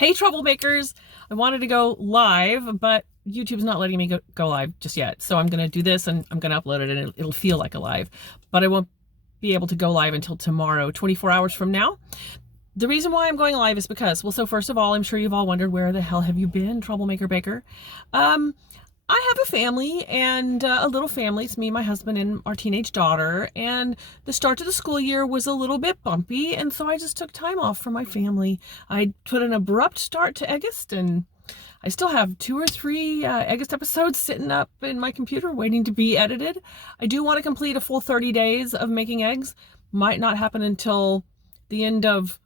Hey, troublemakers! I wanted to go live, but YouTube's not letting me go live just yet. So I'm going to do this and I'm going to upload it and it'll feel like a live. But I won't be able to go live until tomorrow, 24 hours from now. The reason why I'm going live is because, well, so first of all, I'm sure you've all wondered, where the hell have you been, Troublemaker Baker? I have a family, and a little family. It's me, my husband, and our teenage daughter. And the start to the school year was a little bit bumpy, and so I just took time off for my family. I put an abrupt start to August, and I still have 2 or 3 August episodes sitting up in my computer waiting to be edited. I do want to complete a full 30 days of making eggs. Might not happen until the end of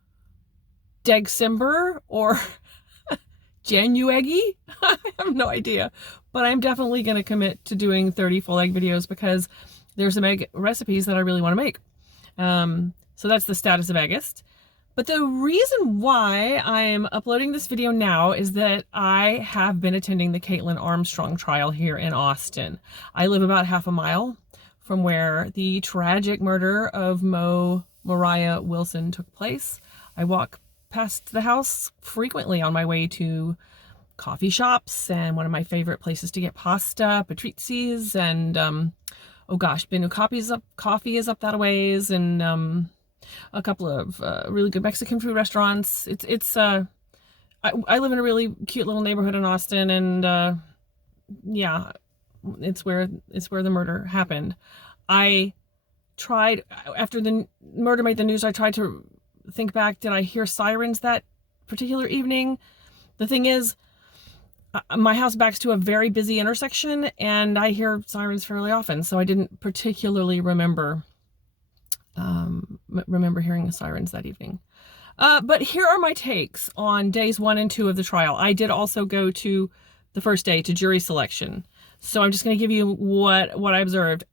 December or January. I have no idea, but I'm definitely going to commit to doing 30 full egg videos because there's some egg recipes that I really want to make. So that's the status of August. But the reason why I'm uploading this video now is that I have been attending the Kaitlin Armstrong trial here in Austin. I live about half a mile from where the tragic murder of Moriah Wilson took place. I walk past the house frequently on my way to coffee shops and one of my favorite places to get pasta, Patrizzi's, and oh gosh, Benu Coffee is up that ways, and a couple of really good Mexican food restaurants. I live in a really cute little neighborhood in Austin, and yeah, it's where the murder happened. I tried, after the murder made the news, I tried to think back, did I hear sirens that particular evening? The thing is, my house backs to a very busy intersection and I hear sirens fairly often, so I didn't particularly remember hearing the sirens that evening. But here are my takes on days 1 and 2 of the trial. I did also go to the first day, to jury selection, so I'm just going to give you what I observed.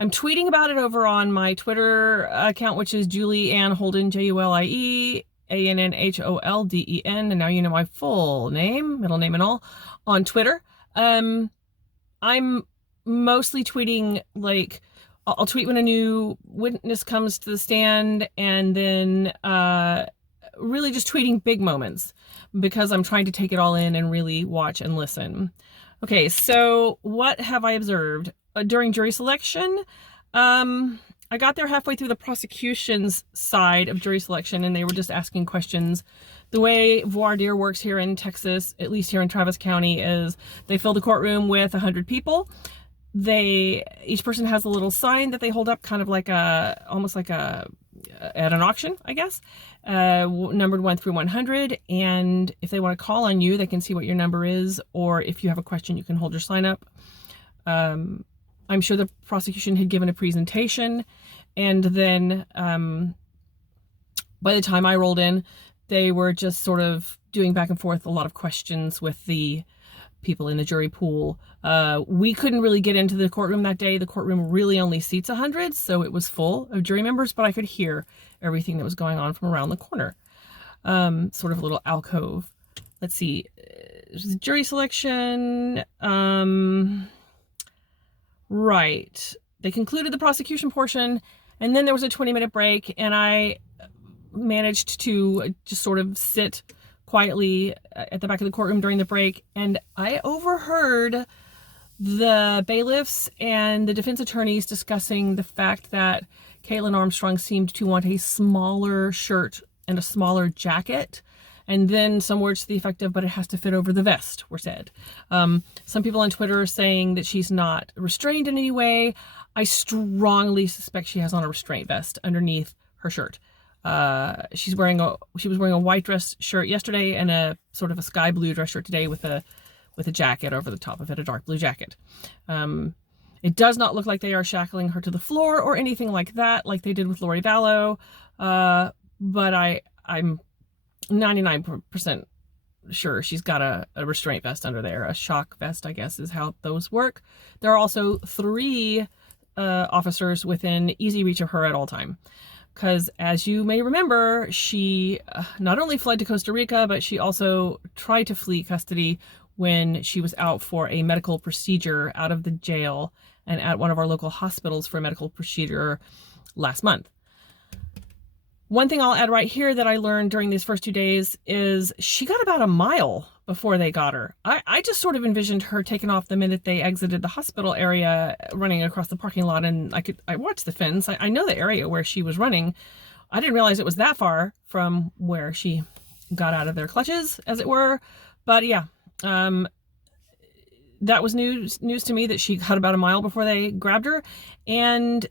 I'm tweeting about it over on my Twitter account, which is Julie Ann Holden, JulieAnnHolden, and now you know my full name, middle name and all, on Twitter. I'm mostly tweeting, like, I'll tweet when a new witness comes to the stand, and then really just tweeting big moments because I'm trying to take it all in and really watch and listen. Okay, so what have I observed? During jury selection, I got there halfway through the prosecution's side of jury selection, and they were just asking questions. The way voir dire works here in Texas, at least here in Travis County, is they fill the courtroom with 100 people. Each person has a little sign that they hold up, kind of like almost like at an auction, I guess, numbered 1 through 100. And if they want to call on you, they can see what your number is, or if you have a question, you can hold your sign up. I'm sure the prosecution had given a presentation, and then by the time I rolled in, they were just sort of doing back and forth a lot of questions with the people in the jury pool. We couldn't really get into the courtroom that day. The courtroom really only seats 100, so it was full of jury members, but I could hear everything that was going on from around the corner. Sort of a little alcove. Let's see. Jury selection. Right. They concluded the prosecution portion, and then there was a 20-minute break, and I managed to just sort of sit quietly at the back of the courtroom during the break, and I overheard the bailiffs and the defense attorneys discussing the fact that Kaitlin Armstrong seemed to want a smaller shirt and a smaller jacket. And then some words to the effect of, but it has to fit over the vest, were said. Some people on Twitter are saying that she's not restrained in any way. I strongly suspect she has on a restraint vest underneath her shirt. She was wearing a white dress shirt yesterday and a sort of a sky blue dress shirt today with a jacket over the top of it, a dark blue jacket. It does not look like they are shackling her to the floor or anything like that, like they did with Lori Vallow. But I'm 99% sure she's got a restraint vest under there. A shock vest, I guess, is how those work. There are also 3 officers within easy reach of her at all time. Because, as you may remember, she not only fled to Costa Rica, but she also tried to flee custody when she was out for a medical procedure out of the jail and at one of our local hospitals for a medical procedure last month. One thing I'll add right here that I learned during these first 2 days is she got about a mile before they got her. I just sort of envisioned her taking off the minute they exited the hospital area, running across the parking lot, and I watched the fence. I know the area where she was running. I didn't realize it was that far from where she got out of their clutches, as it were. But yeah, that was news to me that she got about a mile before they grabbed her. And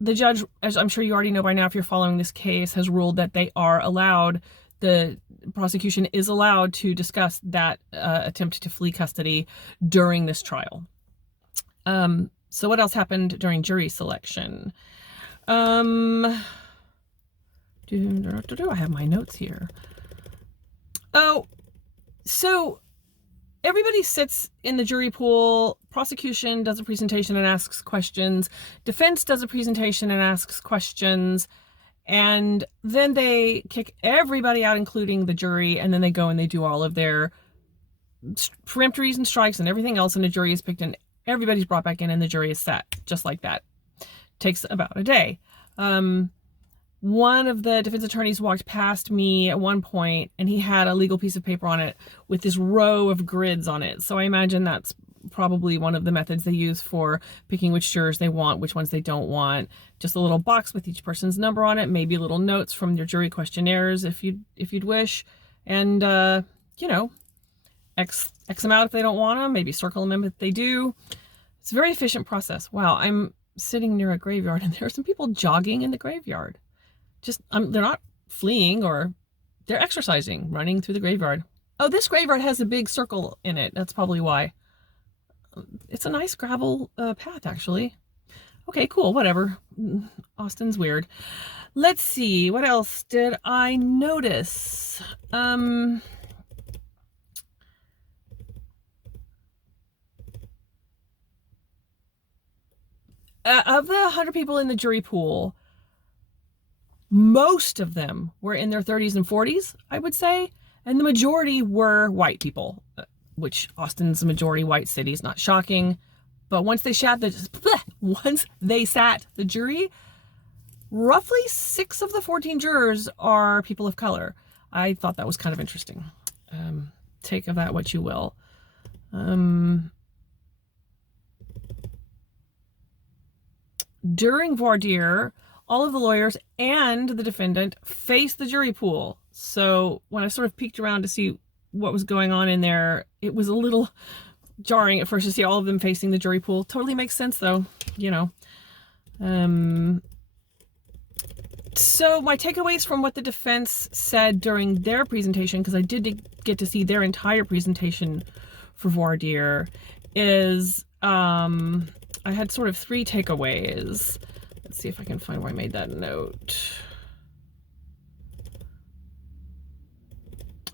the judge, as I'm sure you already know by now if you're following this case, has ruled that they are allowed, the prosecution is allowed to discuss that attempt to flee custody during this trial. So what else happened during jury selection? I have my notes here. Oh, so everybody sits in the jury pool. Prosecution does a presentation and asks questions. Defense does a presentation and asks questions. And then they kick everybody out, including the jury. And then they go and they do all of their peremptories and strikes and everything else. And the jury is picked and everybody's brought back in and the jury is set just like that. Takes about a day. One of the defense attorneys walked past me at one point and he had a legal piece of paper on it with this row of grids on it. So I imagine that's probably one of the methods they use for picking which jurors they want, which ones they don't want. Just a little box with each person's number on it, maybe little notes from your jury questionnaires if you'd wish. And, you know, X them out if they don't want them, maybe circle them if they do. It's a very efficient process. Wow, I'm sitting near a graveyard and there are some people jogging in the graveyard. Just, they're not fleeing, or they're exercising, running through the graveyard. Oh, this graveyard has a big circle in it. That's probably why. It's a nice gravel path, actually. Okay, cool, whatever. Austin's weird. Let's see, what else did I notice? Of the 100 people in the jury pool, most of them were in their 30s and 40s, I would say, and the majority were white people, which Austin's a majority white city is not shocking. But once they sat the jury, roughly 6 of the 14 jurors are people of color. I thought that was kind of interesting. Take of that what you will. During voir dire, all of the lawyers and the defendant faced the jury pool. So when I sort of peeked around to see what was going on in there, it was a little jarring at first to see all of them facing the jury pool. Totally makes sense though, you know. So my takeaways from what the defense said during their presentation, because I did get to see their entire presentation for voir dire, is I had sort of 3 takeaways. Let's see if I can find where I made that note.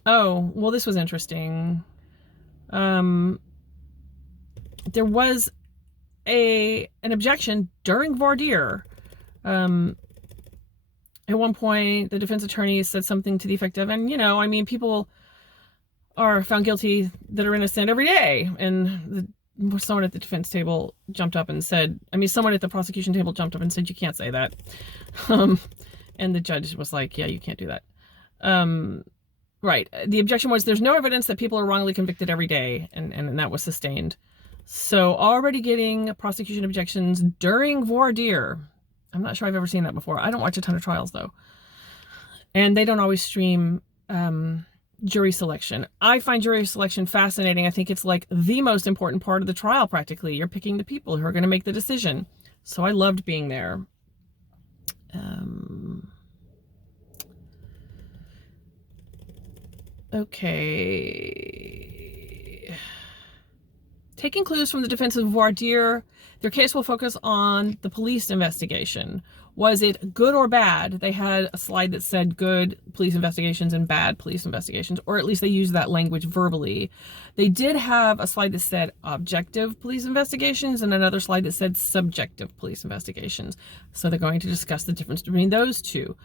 Oh, well, this was interesting. There was an objection during voir dire. At one point, the defense attorney said something to the effect of, and, you know, I mean, people are found guilty that are innocent every day. And someone at the defense table jumped up and said, someone at the prosecution table jumped up and said, you can't say that. And the judge was like, yeah, you can't do that. Right. The objection was there's no evidence that people are wrongly convicted every day. And that was sustained. So already getting prosecution objections during voir dire. I'm not sure I've ever seen that before. I don't watch a ton of trials though. And they don't always stream, jury selection. I find jury selection fascinating. I think it's like the most important part of the trial practically. You're picking the people who are going to make the decision. So I loved being there. Okay. Taking clues from the defense of voir dire, their case will focus on the police investigation. Was it good or bad? They had a slide that said good police investigations and bad police investigations, or at least they used that language verbally. They did have a slide that said objective police investigations and another slide that said subjective police investigations. So they're going to discuss the difference between those two.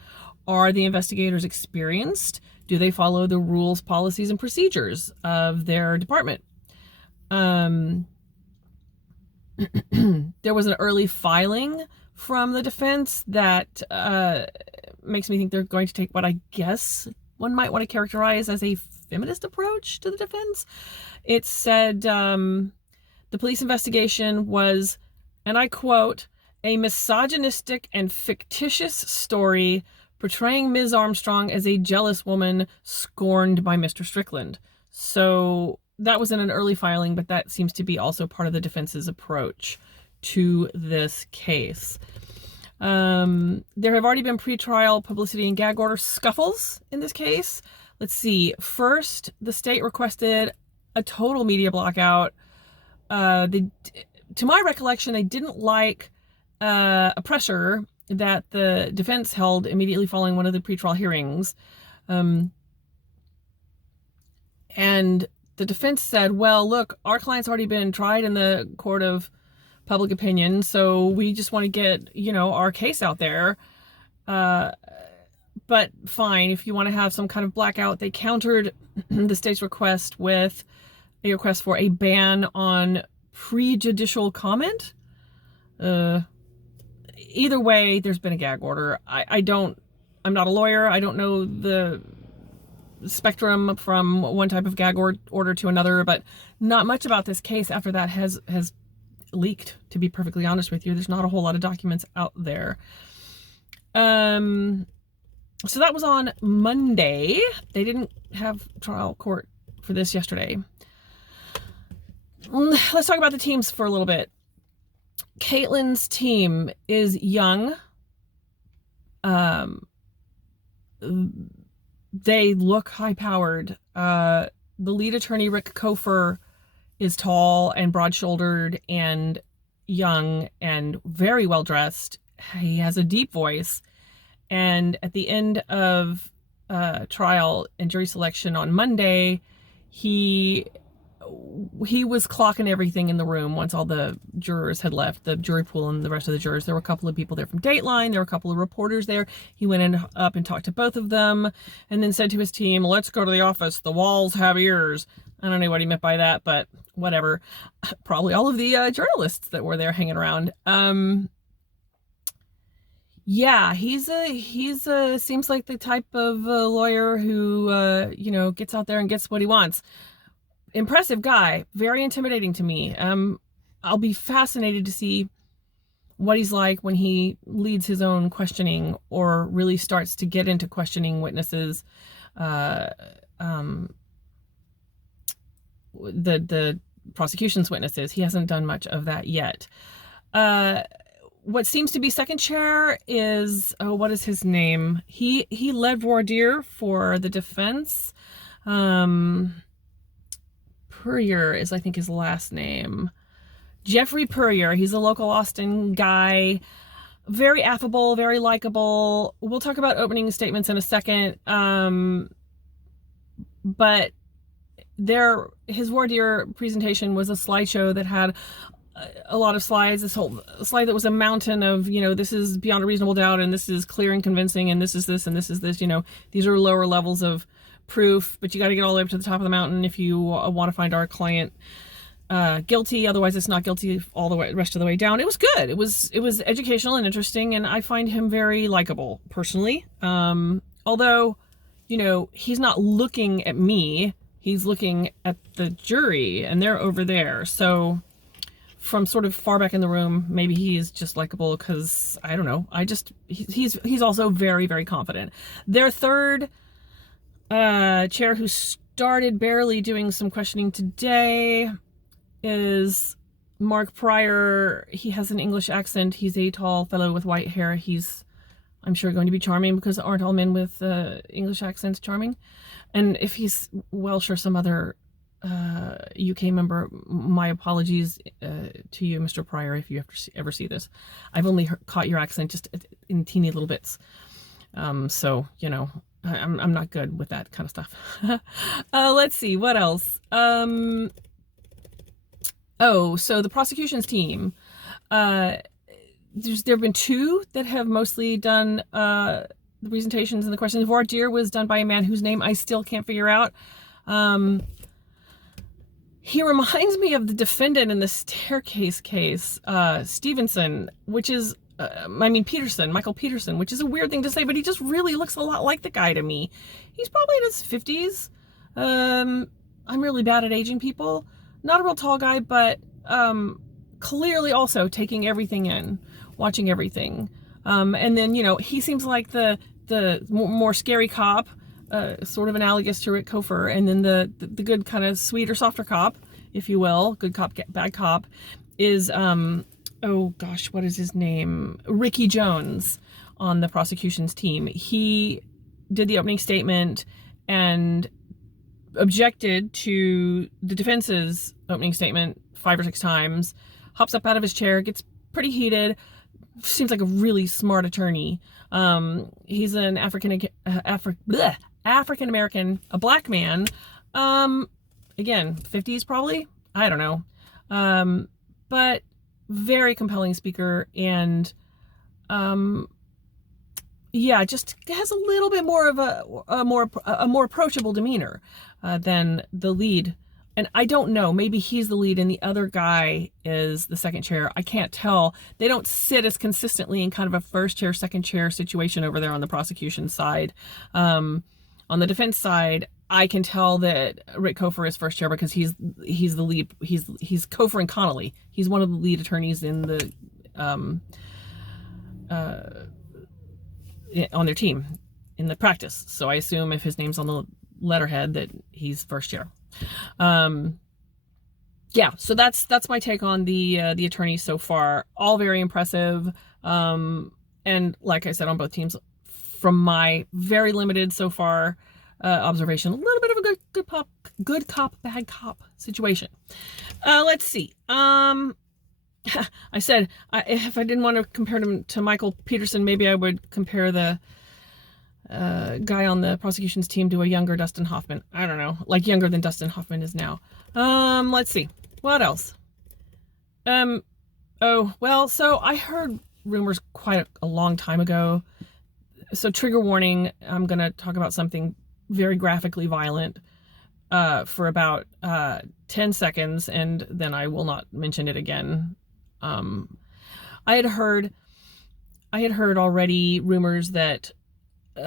Are the investigators experienced? Do they follow the rules, policies, and procedures of their department? There was an early filing from the defense that makes me think they're going to take what I guess one might want to characterize as a feminist approach to the defense. It said the police investigation was, and I quote, a misogynistic and fictitious story portraying Ms. Armstrong as a jealous woman scorned by Mr. Strickland. So that was in an early filing, but that seems to be also part of the defense's approach to this case. There have already been pretrial publicity and gag order scuffles in this case. Let's see. First, the state requested a total media blackout. To my recollection, they didn't like a presser that the defense held immediately following one of the pretrial hearings. And the defense said, well, look, our client's already been tried in the court of public opinion, so we just want to get, our case out there. But fine, if you want to have some kind of blackout. They countered the state's request with a request for a ban on prejudicial comment. Either way, there's been a gag order. I'm not a lawyer. I don't know the spectrum from one type of gag order to another, but not much about this case after that has leaked, to be perfectly honest with you. There's not a whole lot of documents out there. So that was on Monday. They didn't have trial court for this yesterday. Let's talk about the teams for a little bit. Kaitlin's team is young. They look high-powered. The lead attorney, Rick Kofer, is tall and broad-shouldered and young and very well-dressed. He has a deep voice. And at the end of trial and jury selection on Monday, he was clocking everything in the room once all the jurors had left, the jury pool and the rest of the jurors. There were a couple of people there from Dateline. There were a couple of reporters there. He went up and talked to both of them and then said to his team, let's go to the office. The walls have ears. I don't know what he meant by that, but whatever. Probably all of the journalists that were there hanging around. Yeah, he's seems like the type of lawyer who, gets out there and gets what he wants. Impressive guy, very intimidating to me. I'll be fascinated to see what he's like when he leads his own questioning or really starts to get into questioning witnesses. The prosecution's witnesses. He hasn't done much of that yet. What seems to be second chair is, what is his name? He led voir dire for the defense. Puryear is, I think, his last name. Jeffrey Puryear. He's a local Austin guy. Very affable, very likable. We'll talk about opening statements in a second. But his voir dire presentation was a slideshow that had a lot of slides. This whole slide that was a mountain of, this is beyond a reasonable doubt, and this is clear and convincing, and this is this, and this is this. These are lower levels of proof, but you got to get all the way up to the top of the mountain if you want to find our client guilty. Otherwise, it's not guilty all the way, rest of the way down. It was good. It was educational and interesting, and I find him very likable personally. Although, he's not looking at me. He's looking at the jury, and they're over there. So from sort of far back in the room, maybe he's just likable because, I don't know. He's also very, very confident. Their third chair, who started barely doing some questioning today, is Mark Pryor. He has an English accent. He's a tall fellow with white hair. He's, I'm sure, going to be charming, because aren't all men with English accents charming? And if he's Welsh or some other UK member, my apologies to you, Mr. Pryor, if you ever see this. I've only caught your accent just in teeny little bits. So, I'm not good with that kind of stuff. Let's see, what else? So the prosecution's team, there have been two that have mostly done the presentations and the questions. Voir dire was done by a man whose name I still can't figure out. He reminds me of the defendant in the staircase case, Stevenson, which is Michael Peterson, which is a weird thing to say, but he just really looks a lot like the guy to me. He's probably in his 50s. I'm really bad at aging people. Not a real tall guy, but clearly also taking everything in, watching everything. And then, he seems like the more scary cop, sort of analogous to Rick Kofer, and then the good kind of sweeter, softer cop, if you will, good cop, bad cop, is oh gosh, what is his name? Ricky Jones on the prosecution's team. He did the opening statement and objected to the defense's opening statement 5 or 6 times, hops up out of his chair, gets pretty heated, seems like a really smart attorney. He's an African-American, a black man, again, 50s probably, I don't know, but very compelling speaker, and yeah, just has a little bit more of a more approachable demeanor than the lead. And I don't know, maybe he's the lead and the other guy is the second chair. I can't tell. They don't sit as consistently in kind of a first chair, second chair situation over there on the prosecution side. On the defense side, I can tell that Rick Kofer is first chair because he's the lead. He's Kofer and Connolly. He's one of the lead attorneys in the on their team in the practice. So I assume if his name's on the letterhead that he's first chair. Yeah, so that's my take on the attorneys so far. All very impressive. And like I said, on both teams, from my very limited so far observation, a little bit of a good cop, bad cop situation. Let's see. I said if I didn't want to compare him to Michael Peterson, maybe I would compare the guy on the prosecution's team to a younger Dustin Hoffman. I don't know, like younger than Dustin Hoffman is now. Let's see. What else? Oh, well, so I heard rumors quite a long time ago. So trigger warning, I'm going to talk about something very graphically violent for about 10 seconds, and then I will not mention it again. I had heard already rumors that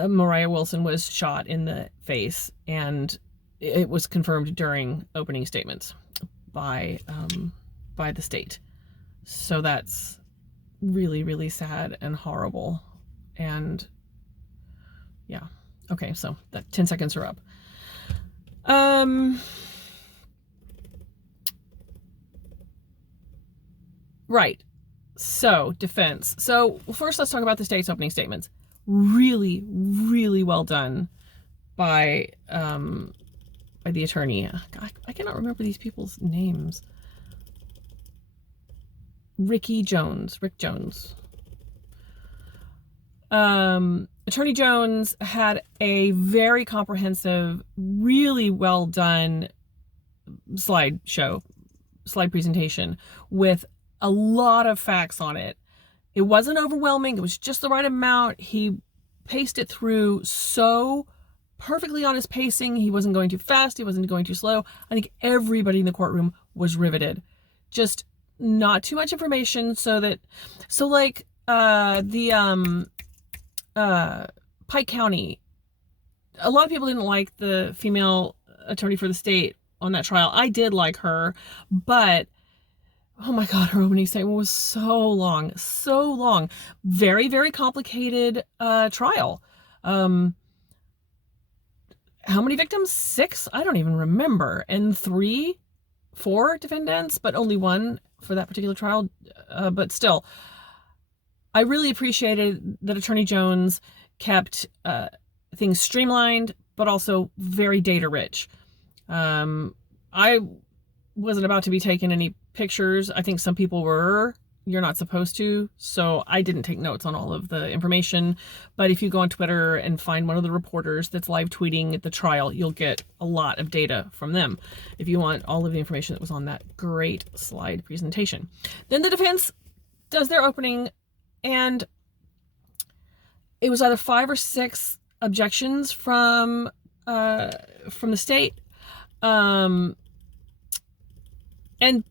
Moriah Wilson was shot in the face, and it was confirmed during opening statements by the state. So that's really, really sad and horrible. And yeah. Okay, so that 10 seconds are up. Right. So, defense. So, first let's talk about the state's opening statements. Really, really well done by the attorney. I cannot remember these people's names. Rick Jones. Attorney Jones had a very comprehensive, really well done slide presentation with a lot of facts on it. It wasn't overwhelming. It was just the right amount. He paced it through so perfectly on his pacing. He wasn't going too fast. He wasn't going too slow. I think everybody in the courtroom was riveted. Just not too much information Pike County, a lot of people didn't like the female attorney for the state on that trial. I did like her, but oh my God, her opening statement was so long. Very, very complicated trial. How many victims? 6? I don't even remember. And 4 defendants, but only 1 for that particular trial. But still, I really appreciated that Attorney Jones kept things streamlined, but also very data rich. I wasn't about to be taking any pictures. I think some people were. You're not supposed to. So I didn't take notes on all of the information. But if you go on Twitter and find one of the reporters that's live tweeting at the trial, you'll get a lot of data from them if you want all of the information that was on that great slide presentation. Then the defense does their opening, and it was either 5 or 6 objections from the state. And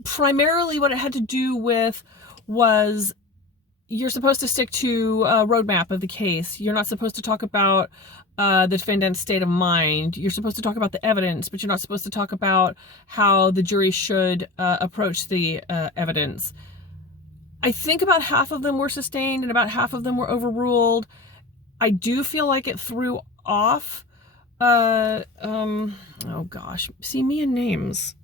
primarily what it had to do with was you're supposed to stick to a roadmap of the case. You're not supposed to talk about the defendant's state of mind. You're supposed to talk about the evidence, but you're not supposed to talk about how the jury should approach the evidence. I think about half of them were sustained and about half of them were overruled. I do feel like it threw off, oh gosh, see me and names.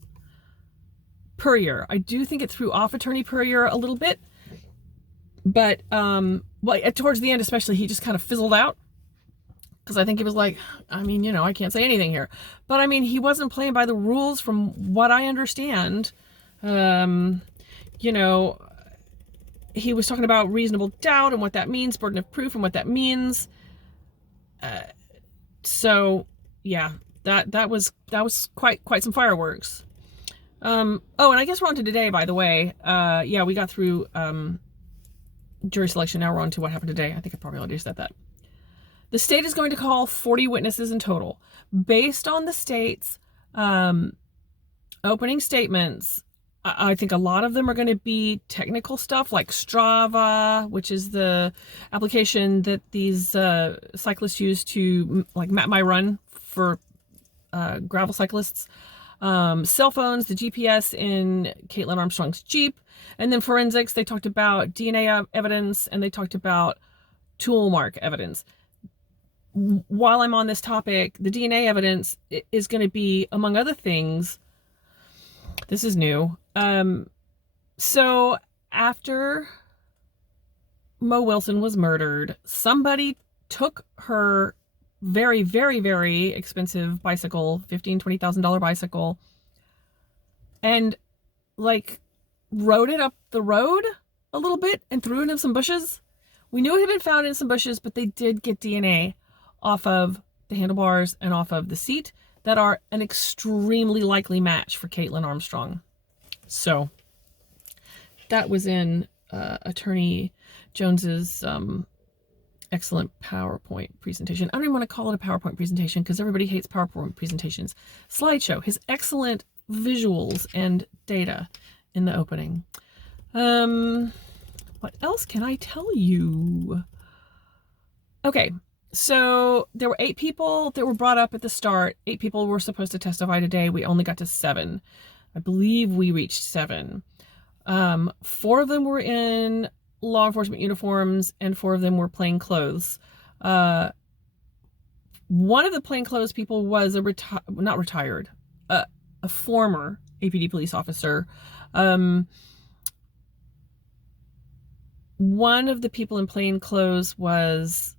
Puryear. I do think it threw off Attorney Puryear a little bit, but well, towards the end especially, he just kind of fizzled out, because I think he was like, I mean, you know, I can't say anything here, but I mean, he wasn't playing by the rules from what I understand. You know, he was talking about reasonable doubt and what that means, burden of proof and what that means. So yeah, that was quite some fireworks. Oh, and I guess we're on to today, by the way. Yeah, we got through jury selection. Now we're on to what happened today. I think I probably already said that. The state is going to call 40 witnesses in total. Based on the state's opening statements, I think a lot of them are going to be technical stuff like Strava, which is the application that these cyclists use to like map my run for gravel cyclists. Cell phones, the GPS in Kaitlin Armstrong's Jeep, and then forensics. They talked about DNA evidence and they talked about tool mark evidence. While I'm on this topic, the DNA evidence is going to be, among other things, this is new. So after Mo Wilson was murdered, somebody took her very, very, very expensive bicycle, $15,000, $20,000 bicycle, and like rode it up the road a little bit and threw it in some bushes. We knew it had been found in some bushes, but they did get DNA off of the handlebars and off of the seat that are an extremely likely match for Kaitlin Armstrong. So that was in Attorney Jones's excellent PowerPoint presentation. I don't even want to call it a PowerPoint presentation because everybody hates PowerPoint presentations. Slideshow, his excellent visuals and data in the opening. What else can I tell you? Okay, so there were 8 people that were brought up at the start. 8 people were supposed to testify today. We only got to 7. I believe we reached 7. 4 of them were in law enforcement uniforms and 4 of them were plain clothes. One of the plainclothes people was a former APD police officer. One of the people in plain clothes was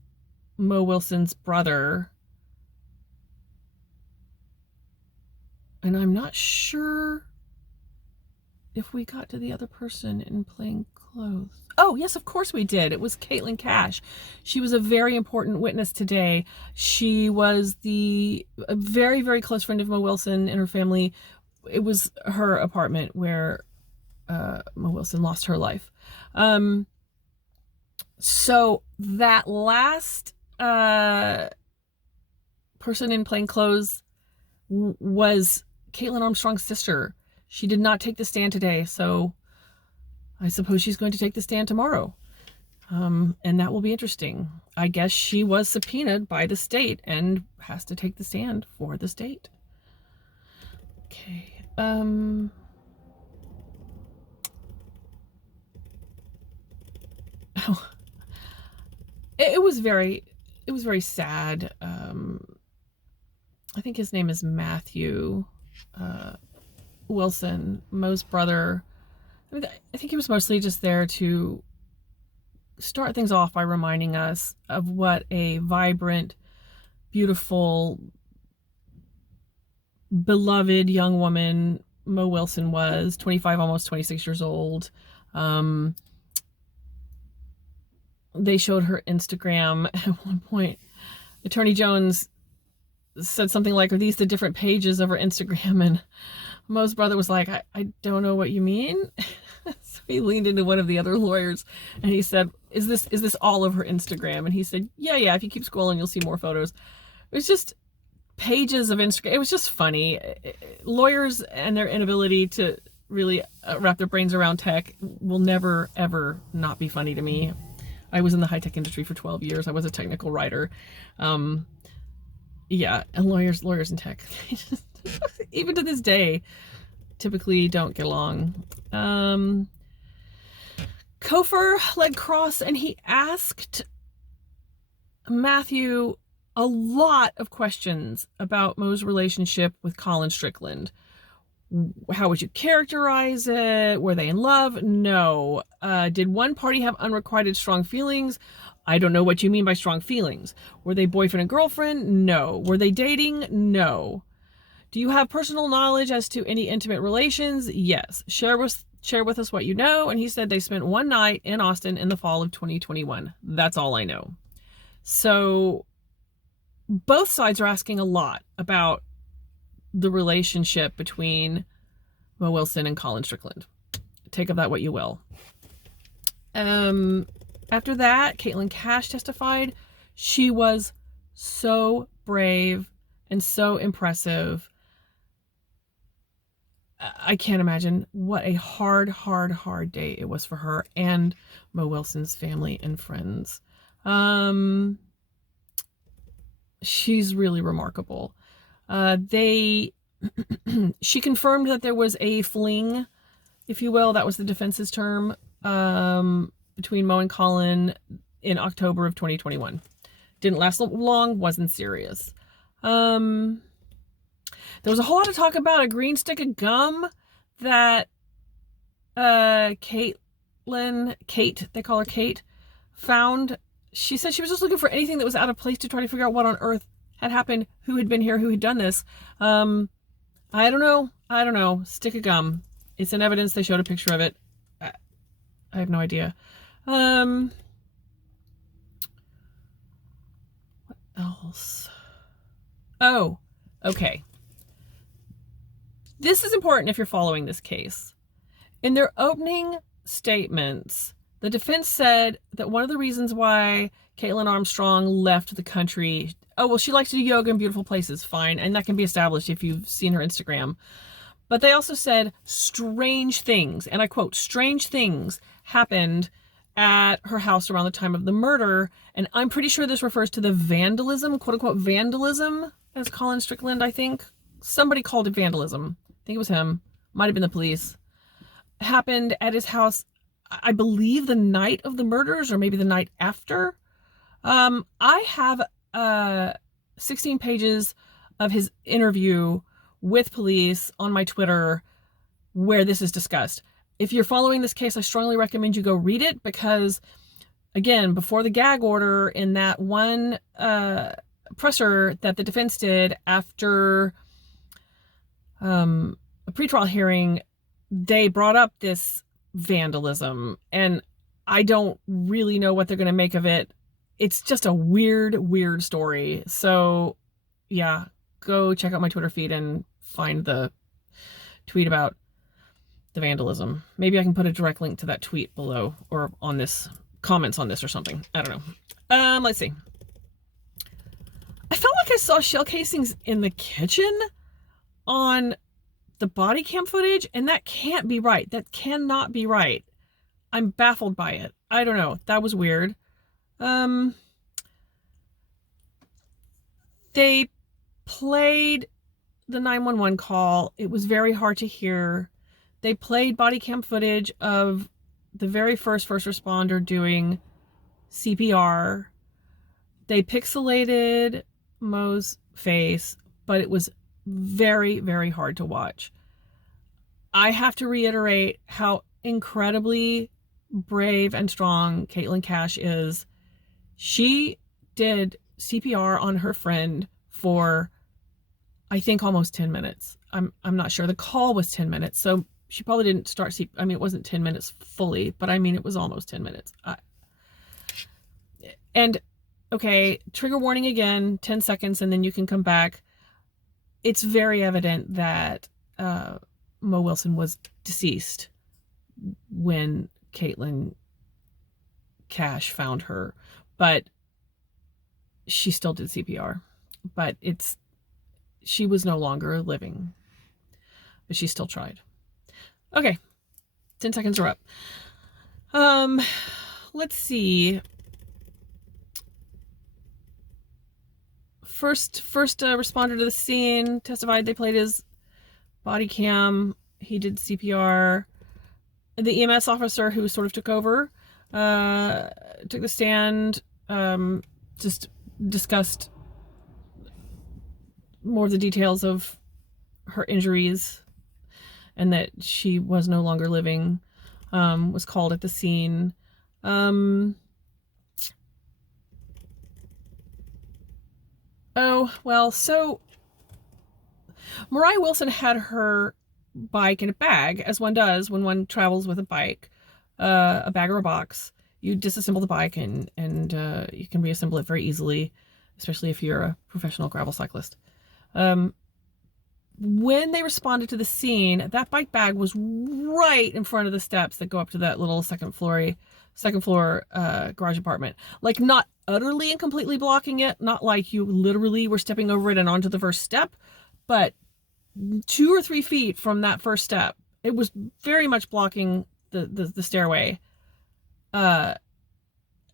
Mo Wilson's brother. And I'm not sure if we got to the other person in plain clothes. Oh, yes, of course we did. It was Caitlin Cash. She was a very important witness today. She was a very, very close friend of Mo Wilson and her family. It was her apartment where Mo Wilson lost her life. So that last person in plain clothes was Kaitlin Armstrong's sister. She did not take the stand today, so I suppose she's going to take the stand tomorrow. And that will be interesting. I guess she was subpoenaed by the state and has to take the stand for the state. Okay. It was very sad. I think his name is Matthew Wilson, Mo's brother. I think he was mostly just there to start things off by reminding us of what a vibrant, beautiful, beloved young woman Mo Wilson was, 25, almost 26 years old. They showed her Instagram at one point. Attorney Jones said something like, are these the different pages of her Instagram? And Mo's brother was like, I don't know what you mean. So he leaned into one of the other lawyers and he said, is this all of her Instagram? And he said, yeah, if you keep scrolling, you'll see more photos. It was just pages of Instagram. It was just funny. Lawyers and their inability to really wrap their brains around tech will never, ever not be funny to me. I was in the high-tech industry for 12 years. I was a technical writer. Yeah, and lawyers in tech, even to this day, typically don't get along. Kofor led cross, and he asked Matthew a lot of questions about Mo's relationship with Colin Strickland. How would you characterize it? Were they in love? No. Did one party have unrequited strong feelings? I don't know what you mean by strong feelings. Were they boyfriend and girlfriend? No. Were they dating? No. Do you have personal knowledge as to any intimate relations? Yes. Share with us what you know. And he said they spent one night in Austin in the fall of 2021. That's all I know. So both sides are asking a lot about the relationship between Mo Wilson and Colin Strickland. Take of that what you will. After that, Kaitlin Cash testified. She was so brave and so impressive. I can't imagine what a hard day it was for her and Mo Wilson's family and friends. She's really remarkable. She confirmed that there was a fling, if you will, that was the defense's term, between Mo and Colin in October of 2021. Didn't last long, wasn't serious. There was a whole lot of talk about a green stick of gum that Kate, they call her Kate, found. She said she was just looking for anything that was out of place to try to figure out what on earth had happened, who had been here, who had done this. I don't know. Stick of gum. It's in evidence. They showed a picture of it. I have no idea. What else? Oh, okay. This is important if you're following this case. In their opening statements, the defense said that one of the reasons why Kaitlin Armstrong left the country, she likes to do yoga in beautiful places, fine, and that can be established if you've seen her Instagram. But they also said strange things, and I quote, strange things happened at her house around the time of the murder, and I'm pretty sure this refers to the vandalism, quote unquote vandalism, as Colin Strickland, I think. Somebody called it vandalism. I think it was him. Might have been the police. Happened at his house, I believe the night of the murders or maybe the night after. I have 16 pages of his interview with police on my Twitter where this is discussed. If you're following this case, I strongly recommend you go read it because, again, before the gag order in that one presser that the defense did after a pretrial hearing, they brought up this vandalism, and I don't really know what they're going to make of it. It's just a weird story. So yeah, go check out my Twitter feed and find the tweet about the vandalism. Maybe I can put a direct link to that tweet below or on this, comments on this or something. I don't know. Let's see. I felt like I saw shell casings in the kitchen on the body cam footage, and that can't be right. That cannot be right. I'm baffled by it. I don't know. That was weird. They played the 911 call. It was very hard to hear. They played body cam footage of the very first responder doing CPR. They pixelated Mo's face, but it was very hard to watch. I have to reiterate how incredibly brave and strong Kaitlin Cash is. She did CPR on her friend for, I think, almost 10 minutes. I'm not sure. The call was 10 minutes, so she probably didn't start it wasn't 10 minutes fully, but I mean, it was almost 10 minutes. And okay, trigger warning again, 10 seconds, and then you can come back. It's very evident that Mo Wilson was deceased when Kaitlin Cash found her, but she still did CPR. But she was no longer living, but she still tried. Okay, 10 seconds are up. Let's see. First responder to the scene testified they played his body cam. He did CPR. The EMS officer who sort of took over took the stand, just discussed more of the details of her injuries and that she was no longer living, was called at the scene. Oh, well, so Moriah Wilson had her bike in a bag, as one does when one travels with a bike, a bag or a box. You disassemble the bike and you can reassemble it very easily, especially if you're a professional gravel cyclist. When they responded to the scene, that bike bag was right in front of the steps that go up to that little second floor garage apartment. Like, not utterly and completely blocking it, not like you literally were stepping over it and onto the first step, but 2 or 3 feet from that first step. It was very much blocking the stairway.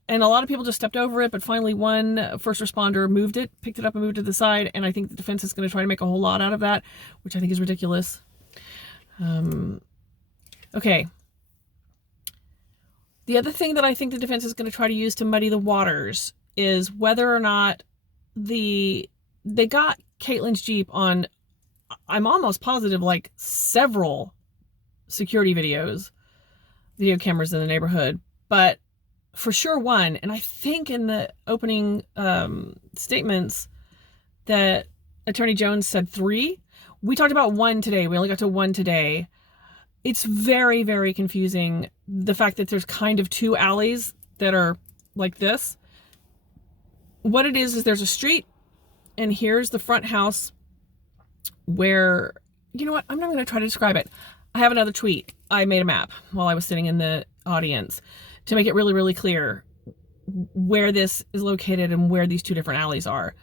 And a lot of people just stepped over it, but finally one first responder moved it, picked it up and moved it to the side, and I think the defense is going to try to make a whole lot out of that, which I think is ridiculous. Okay. The other thing that I think the defense is going to try to use to muddy the waters is whether or not they got Kaitlin's Jeep on, I'm almost positive, like several security video cameras in the neighborhood, but for sure one. And I think in the opening statements that Attorney Jones said 3. We talked about 1 today. We only got to 1 today. It's very, very confusing, the fact that there's kind of 2 alleys that are like this. What it is there's a street, and here's the front house where, you know what, I'm not going to try to describe it. I have another tweet. I made a map while I was sitting in the audience to make it really, really clear where this is located and where these 2 different alleys are.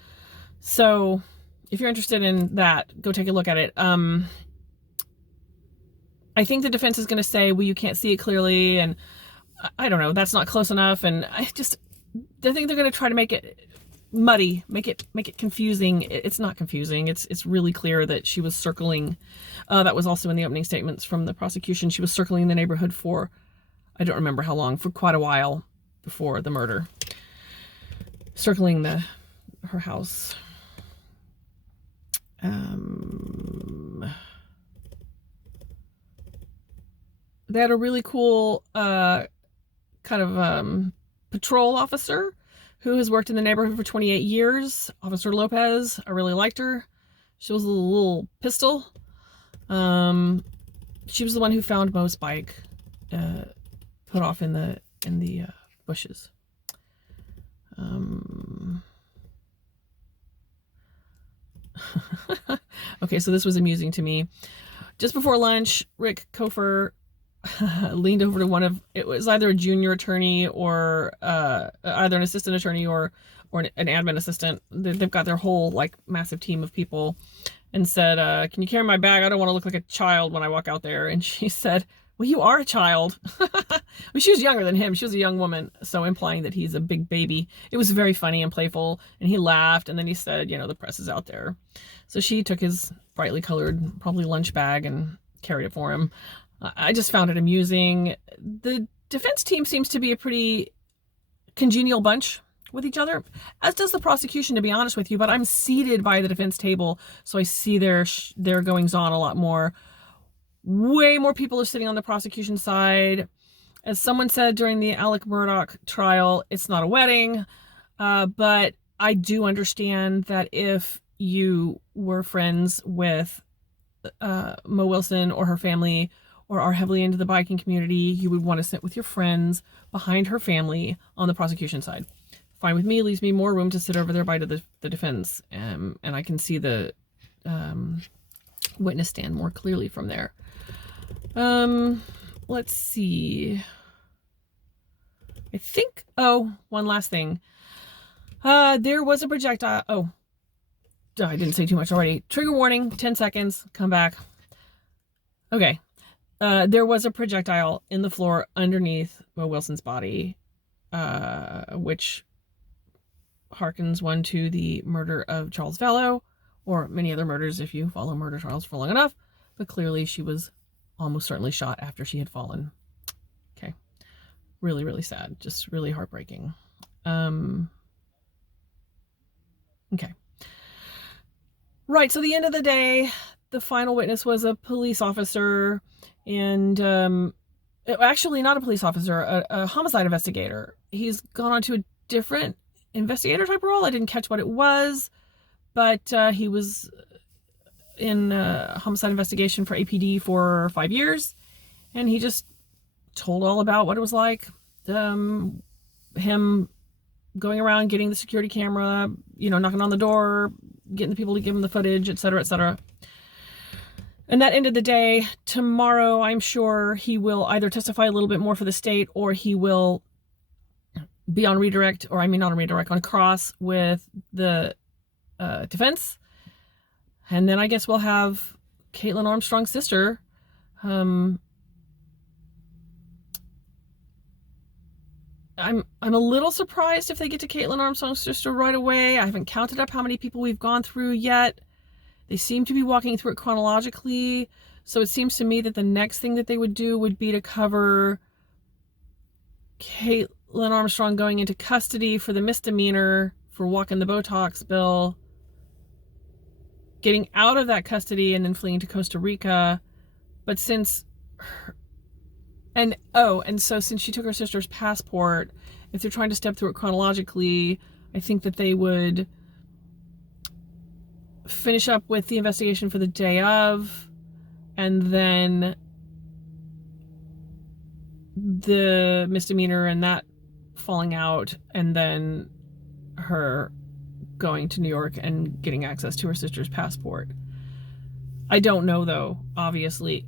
So if you're interested in that, go take a look at it. I think the defense is going to say, well, you can't see it clearly, and I don't know, that's not close enough. And I think they're going to try to make it muddy, make it confusing. It's not confusing. It's really clear that she was circling. That was also in the opening statements from the prosecution. She was circling the neighborhood for, I don't remember how long, for quite a while before the murder. Circling her house. They had a really cool kind of patrol officer who has worked in the neighborhood for 28 years. Officer Lopez. I really liked her. She was a little pistol. She was the one who found Mo's bike put off in the bushes. Okay, so this was amusing to me. Just before lunch, Rick Kofer leaned over to it was either a junior attorney or either an assistant attorney or an admin assistant. They've got their whole like massive team of people, and said, can you carry my bag? I don't want to look like a child when I walk out there. And she said, well, you are a child. Well, she was younger than him. She was a young woman, so implying that he's a big baby. It was very funny and playful, and he laughed, and then he said, you know, the press is out there. So she took his brightly colored, probably lunch bag, and carried it for him. I just found it amusing. The defense team seems to be a pretty congenial bunch with each other, as does the prosecution, to be honest with you, but I'm seated by the defense table, so I see their goings on a lot more. Way more people are sitting on the prosecution side. As someone said during the Alec Murdaugh trial, it's not a wedding, but I do understand that if you were friends with Mo Wilson or her family, or are heavily into the biking community, you would want to sit with your friends behind her family on the prosecution side. Fine with me, leaves me more room to sit over there by the defense, and I can see the witness stand more clearly from there. Let's see. I think, one last thing. There was a projectile. I didn't say too much already. Trigger warning, 10 seconds, come back. Okay. There was a projectile in the floor underneath Mo Wilson's body, which harkens one to the murder of Charles Vallow, or many other murders if you follow murder trials for long enough. But clearly she was almost certainly shot after she had fallen. Okay. Really, really sad. Just really heartbreaking. Okay. Right, so the end of the day, the final witness was a police officer, and actually not a police officer, a homicide investigator. He's gone on to a different investigator type role. I didn't catch what it was, but he was in homicide investigation for APD for 5 years, and he just told all about what it was like, him going around getting the security camera, knocking on the door, getting the people to give him the footage, etc., etc. And that ended the day. Tomorrow, I'm sure he will either testify a little bit more for the state, or he will be on redirect, on cross with the defense. And then I guess we'll have Kaitlin Armstrong's sister. I'm a little surprised if they get to Kaitlin Armstrong's sister right away. I haven't counted up how many people we've gone through yet. They seem to be walking through it chronologically. So it seems to me that the next thing that they would do would be to cover Kaitlin Armstrong going into custody for the misdemeanor for walking the Botox bill, getting out of that custody and then fleeing to Costa Rica. But since since she took her sister's passport, if they're trying to step through it chronologically, I think that they would finish up with the investigation for the day of, and then the misdemeanor and that falling out, and then her going to New York and getting access to her sister's passport. I don't know though, obviously.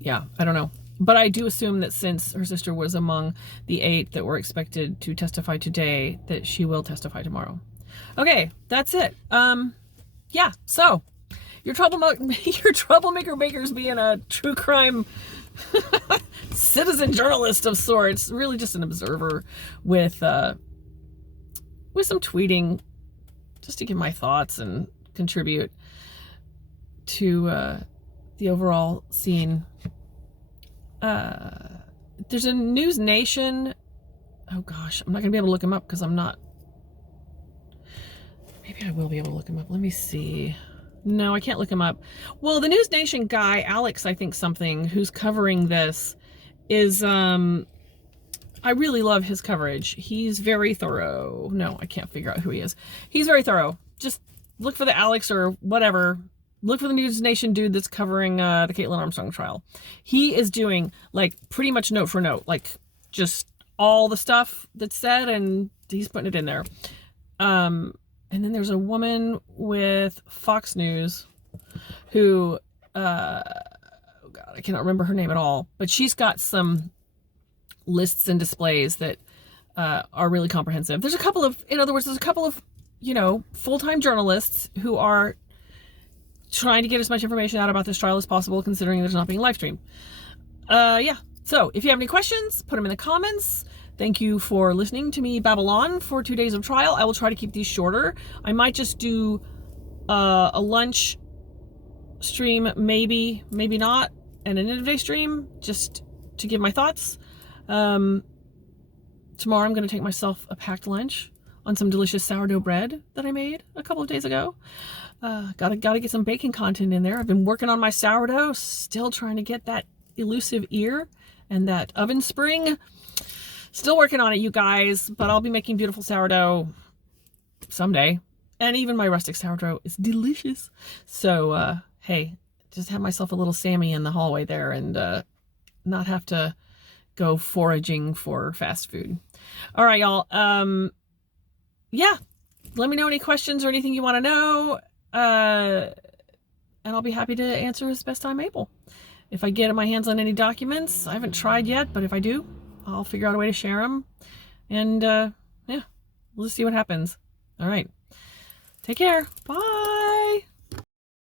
Yeah, I don't know. But I do assume that since her sister was among the 8 that were expected to testify today, that she will testify tomorrow. Okay, that's it. Yeah, so your troublemaker Baker's being a true crime citizen journalist of sorts, really just an observer with some tweeting just to give my thoughts and contribute to the overall scene. There's a News Nation. Oh gosh, I'm not gonna be able to look him up because I'm not. Maybe I will be able to look him up. Let me see. No, I can't look him up. Well, the News Nation guy, Alex, I think something, who's covering this, is I really love his coverage. He's very thorough. No, I can't figure out who he is. He's very thorough. Just look for the Alex or whatever. Look for the News Nation dude that's covering the Kaitlin Armstrong trial. He is doing like pretty much note for note, like just all the stuff that's said, and he's putting it in there. And then there's a woman with Fox News who, oh God, I cannot remember her name at all, but she's got some lists and displays that are really comprehensive. There's a couple of, full-time journalists who are trying to get as much information out about this trial as possible, considering there's not being live streamed. Yeah. So if you have any questions, put them in the comments. Thank you for listening to me babble on for 2 days of trial. I will try to keep these shorter. I might just do a lunch stream, maybe not, and an end of day stream just to give my thoughts. Tomorrow I'm going to take myself a packed lunch on some delicious sourdough bread that I made a couple of days ago. Gotta get some baking content in there. I've been working on my sourdough, still trying to get that elusive ear and that oven spring. Still working on it, you guys, but I'll be making beautiful sourdough someday. And even my rustic sourdough is delicious. So, hey, just have myself a little Sammy in the hallway there and not have to go foraging for fast food. All right, y'all. Yeah, let me know any questions or anything you want to know. And I'll be happy to answer as best I'm able. If I get my hands on any documents, I haven't tried yet, but if I do, I'll figure out a way to share them. And yeah, we'll just see what happens. All right. Take care. Bye.